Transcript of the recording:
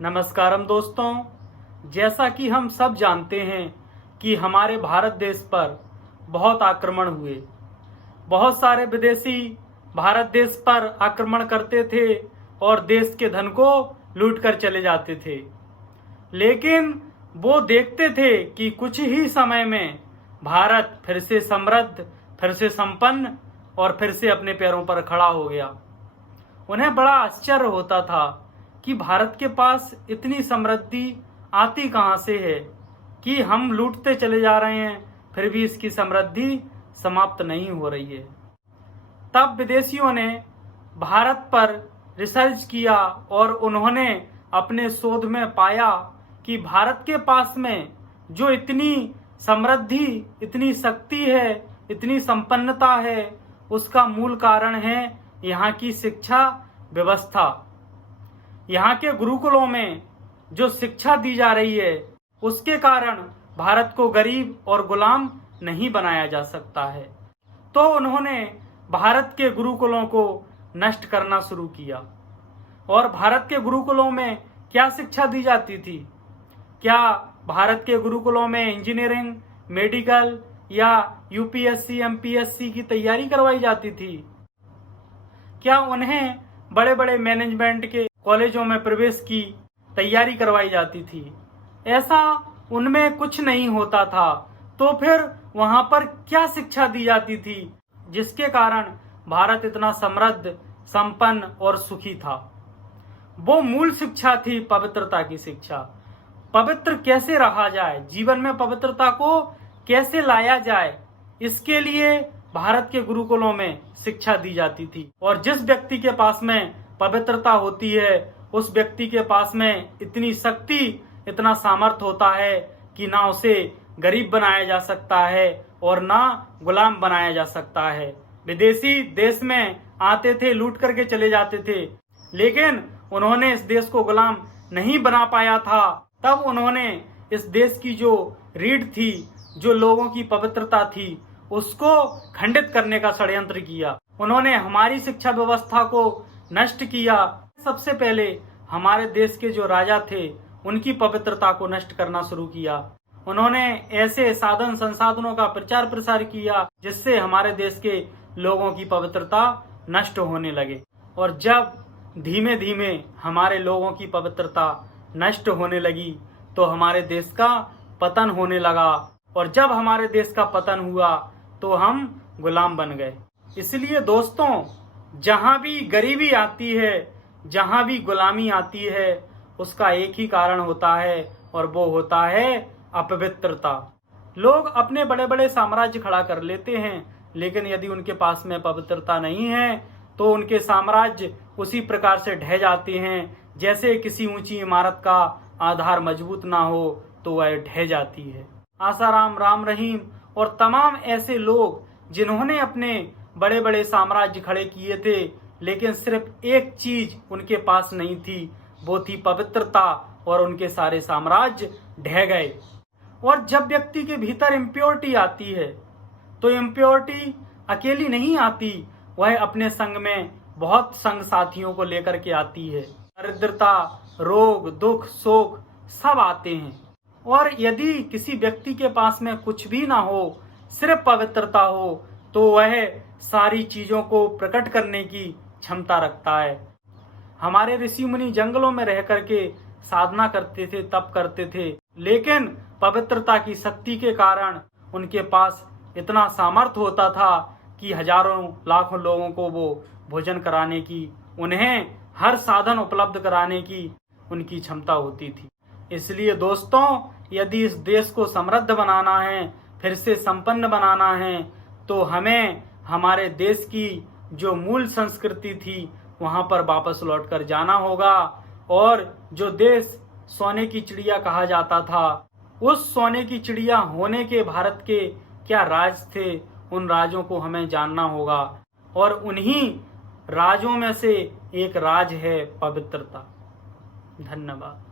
नमस्कारम दोस्तों, जैसा कि हम सब जानते हैं कि हमारे भारत देश पर बहुत आक्रमण हुए। बहुत सारे विदेशी भारत देश पर आक्रमण करते थे और देश के धन को लूट कर चले जाते थे। लेकिन वो देखते थे कि कुछ ही समय में भारत फिर से समृद्ध, फिर से संपन्न और फिर से अपने पैरों पर खड़ा हो गया। उन्हें बड़ा आश्चर्य होता था कि भारत के पास इतनी समृद्धि आती कहाँ से है कि हम लूटते चले जा रहे हैं, फिर भी इसकी समृद्धि समाप्त नहीं हो रही है। तब विदेशियों ने भारत पर रिसर्च किया और उन्होंने अपने शोध में पाया कि भारत के पास में जो इतनी समृद्धि, इतनी शक्ति है, इतनी संपन्नता है, उसका मूल कारण है यहाँ की शिक्षा व्यवस्था। यहाँ के गुरुकुलों में जो शिक्षा दी जा रही है, उसके कारण भारत को गरीब और गुलाम नहीं बनाया जा सकता है। तो उन्होंने भारत के गुरुकुलों को नष्ट करना शुरू किया। और भारत के गुरुकुलों में क्या शिक्षा दी जाती थी? क्या भारत के गुरुकुलों में इंजीनियरिंग, मेडिकल या यूपीएससी, एमपीएससी की तैयारी करवाई जाती थी? क्या उन्हें बड़े बड़े मैनेजमेंट के कॉलेजों में प्रवेश की तैयारी करवाई जाती थी? ऐसा उनमें कुछ नहीं होता था। तो फिर वहां पर क्या शिक्षा दी जाती थी जिसके कारण भारत इतना समृद्ध, संपन्न और सुखी था? वो मूल शिक्षा थी पवित्रता की शिक्षा। पवित्र कैसे रहा जाए, जीवन में पवित्रता को कैसे लाया जाए, इसके लिए भारत के गुरुकुलों में शिक्षा दी जाती थी। और जिस व्यक्ति के पास में पवित्रता होती है, उस व्यक्ति के पास में इतनी शक्ति, इतना सामर्थ्य होता है कि ना उसे गरीब बनाया जा सकता है और ना गुलाम बनाया जा सकता है। विदेशी देश में आते थे, लूट करके चले जाते थे, लेकिन उन्होंने इस देश को गुलाम नहीं बना पाया था। तब उन्होंने इस देश की जो रीढ़ थी, जो लोगों की पवित्रता थी, उसको खंडित करने का षड्यंत्र किया। उन्होंने हमारी शिक्षा व्यवस्था को नष्ट किया। सबसे पहले हमारे देश के जो राजा थे, उनकी पवित्रता को नष्ट करना शुरू किया। उन्होंने ऐसे साधन संसाधनों का प्रचार प्रसार किया जिससे हमारे देश के लोगों की पवित्रता नष्ट होने लगे। और जब धीमे धीमे हमारे लोगों की पवित्रता नष्ट होने लगी तो हमारे देश का पतन होने लगा। और जब हमारे देश का पतन हुआ तो हम गुलाम बन गए। इसलिए दोस्तों, जहां भी गरीबी आती है, जहां भी गुलामी आती है, उसका एक ही कारण होता है और वो होता है अपवित्रता। लोग अपने बड़े बड़े साम्राज्य खड़ा कर लेते हैं, लेकिन यदि उनके पास में पवित्रता नहीं है तो उनके साम्राज्य उसी प्रकार से ढह जाते हैं जैसे किसी ऊंची इमारत का आधार मजबूत ना हो तो वह ढह जाती है। आसाराम, राम रहीम और तमाम ऐसे लोग जिन्होंने अपने बड़े बड़े साम्राज्य खड़े किए थे, लेकिन सिर्फ एक चीज उनके पास नहीं थी, वो थी पवित्रता, और उनके सारे साम्राज्य ढह गए। और जब व्यक्ति के भीतर इम्प्योरिटी आती है तो इम्प्योरिटी अकेली नहीं आती, वह अपने संग में बहुत संग साथियों को लेकर के आती है। दरिद्रता, रोग, दुख, शोक सब आते हैं। और यदि किसी व्यक्ति के पास में कुछ भी ना हो, सिर्फ पवित्रता हो, तो वह सारी चीजों को प्रकट करने की क्षमता रखता है। हमारे ऋषि मुनि जंगलों में रह करके साधना करते थे, तप करते थे, लेकिन पवित्रता की शक्ति के कारण उनके पास इतना सामर्थ्य होता था कि हजारों लाखों लोगों को वो भोजन कराने की, उन्हें हर साधन उपलब्ध कराने की उनकी क्षमता होती थी। इसलिए दोस्तों, यदि इस देश को समृद्ध बनाना है, फिर से संपन्न बनाना है, तो हमें हमारे देश की जो मूल संस्कृति थी वहां पर वापस लौटकर जाना होगा। और जो देश सोने की चिड़िया कहा जाता था, उस सोने की चिड़िया होने के भारत के क्या राज थे, उन राजों को हमें जानना होगा। और उन्हीं राजों में से एक राज है पवित्रता। धन्यवाद।